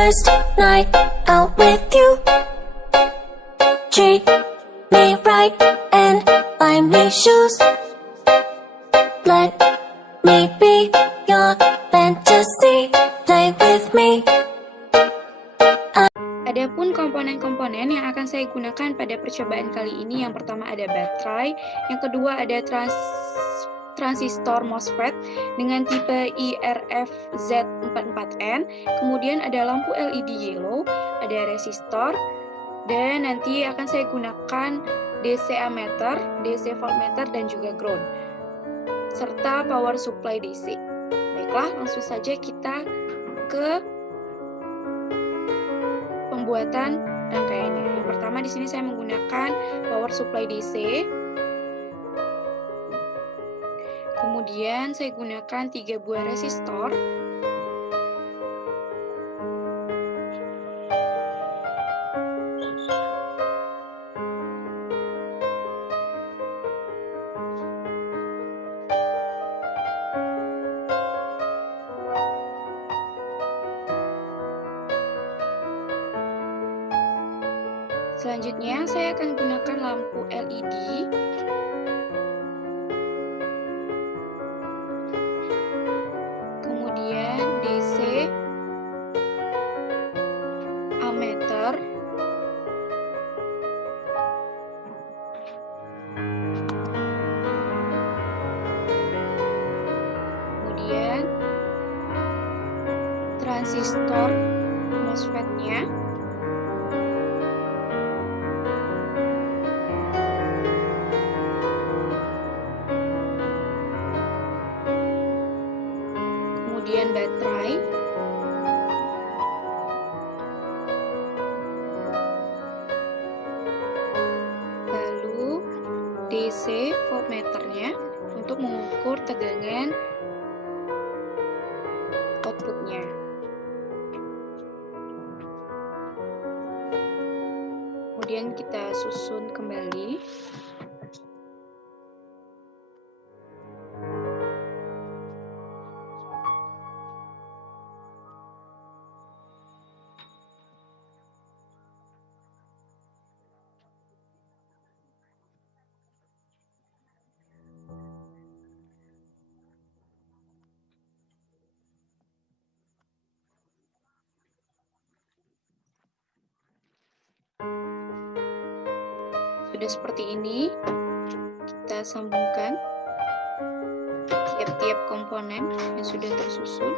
first night out with you. Treat me right and buy me shoes. Let me be your fantasy. Play with me. Adapun komponen-komponen yang akan saya gunakan pada percobaan kali ini, yang pertama ada baterai, yang kedua ada transistor MOSFET dengan tipe IRF-Z44N, kemudian ada lampu LED yellow, ada resistor, dan nanti akan saya gunakan DC ammeter, DC voltmeter, dan juga ground, serta power supply DC. Baiklah, langsung saja kita ke pembuatan rangkaiannya. Yang pertama di sini saya menggunakan power supply DC. Kemudian saya gunakan 3 buah resistor. Selanjutnya saya akan gunakan lampu LED. Kemudian DC ammeter. Kemudian transistor MOSFET-nya. Kemudian baterai, lalu DC voltmeternya untuk mengukur tegangan outputnya. Kemudian kita susun kembali. Sudah seperti ini, kita sambungkan tiap-tiap komponen yang sudah tersusun.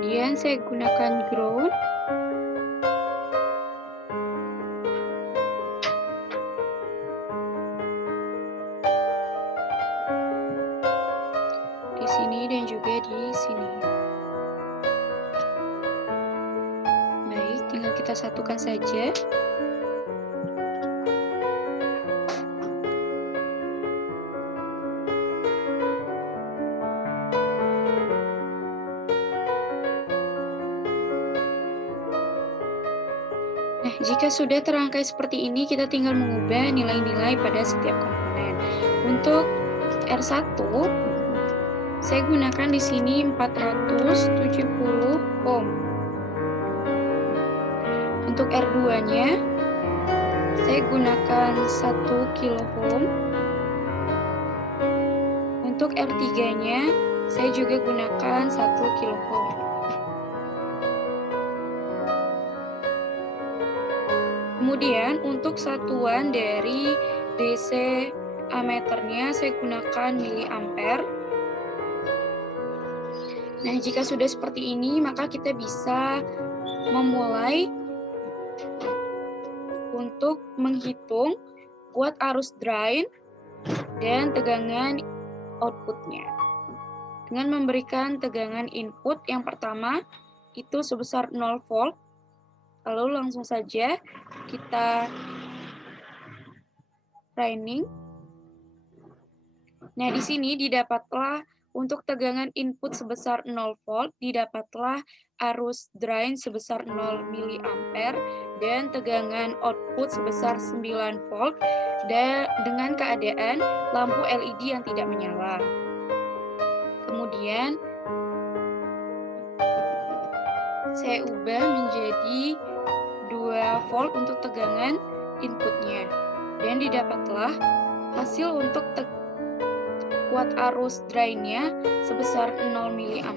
Kemudian saya gunakan ground. Di sini dan juga di sini. Baik, tinggal kita satukan saja. Nah, jika sudah terangkai seperti ini, kita tinggal mengubah nilai-nilai pada setiap komponen. Untuk R1, saya gunakan di sini 470 ohm. Untuk R2-nya, saya gunakan 1 kilo ohm. Untuk R3-nya, saya juga gunakan 1 kilo ohm. Kemudian untuk satuan dari DC ammeternya saya gunakan miliampere. Nah, jika sudah seperti ini, maka kita bisa memulai untuk menghitung kuat arus drain dan tegangan outputnya. dengan memberikan tegangan input yang pertama itu sebesar 0 volt. Lalu langsung saja kita running. Nah, di sini didapatlah untuk tegangan input sebesar 0 volt, didapatlah arus drain sebesar 0 mA dan tegangan output sebesar 9 volt dengan keadaan lampu LED yang tidak menyala. Kemudian saya ubah menjadi 2 volt untuk tegangan inputnya dan didapatlah hasil untuk kuat arus drainnya sebesar 0 mA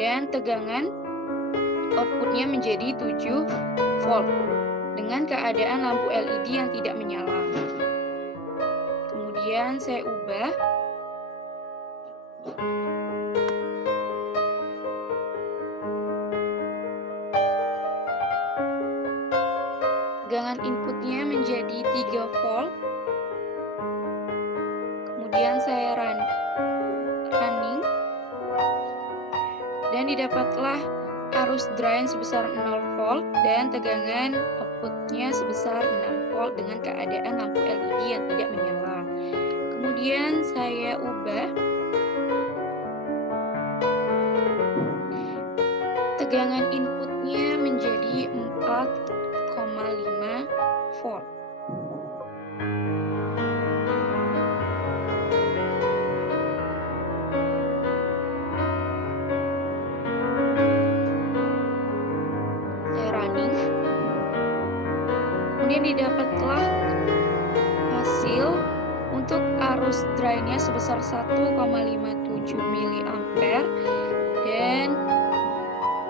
dan tegangan outputnya menjadi 7 volt dengan keadaan lampu LED yang tidak menyala. Kemudian saya ubah tegangan inputnya menjadi 3 volt. Kemudian saya running dan didapatlah arus drain sebesar 0 volt dan tegangan outputnya sebesar 6 volt dengan keadaan lampu LED yang tidak menyala. Kemudian saya ubah tegangan inputnya menjadi 4,5 volt. Kemudian didapatlah hasil untuk arus drainnya sebesar 1,57 mA dan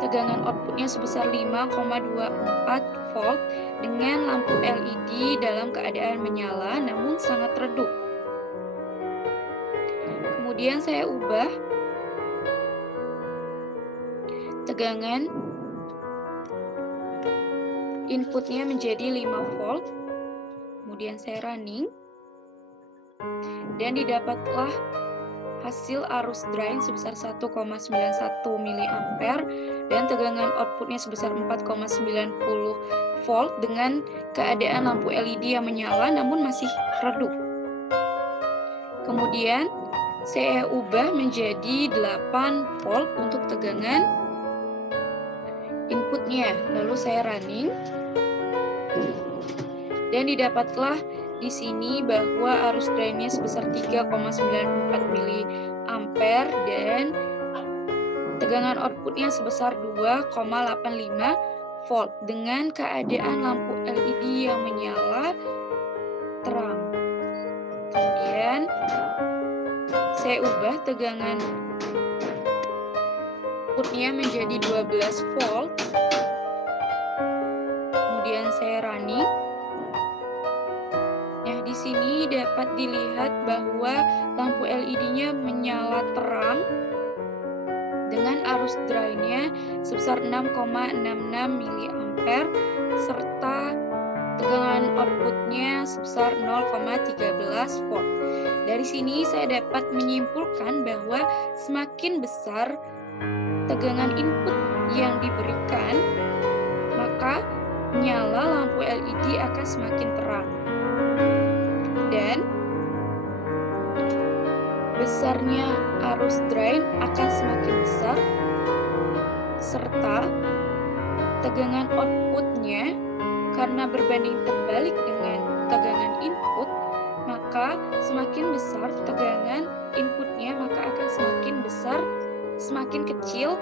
tegangan outputnya sebesar 5,24 volt dengan lampu LED dalam keadaan menyala namun sangat redup. Kemudian saya ubah tegangan inputnya menjadi 5 volt. Kemudian saya running dan didapatlah hasil arus drain sebesar 1,91 mA dan tegangan outputnya sebesar 4,90 volt dengan keadaan lampu LED yang menyala namun masih redup. Kemudian saya ubah menjadi 8 volt untuk tegangan inputnya. Lalu saya running dan didapatlah di sini bahwa arus drainnya sebesar 3,94 mA dan tegangan outputnya sebesar 2,85 volt dengan keadaan lampu LED yang menyala terang. Kemudian saya ubah tegangan outputnya menjadi 12 volt. Kemudian saya running. Nah, di sini dapat dilihat bahwa lampu LED-nya menyala terang dengan arus drainnya sebesar 6,66 mA serta tegangan outputnya sebesar 0,13 volt. Dari sini saya dapat menyimpulkan bahwa semakin besar tegangan input yang diberikan, maka nyala lampu LED akan semakin terang. Dan besarnya arus drain akan semakin besar, serta tegangan outputnya karena berbanding terbalik dengan tegangan input, maka semakin besar tegangan inputnya, maka akan semakin besar, semakin kecil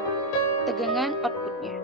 tegangan outputnya.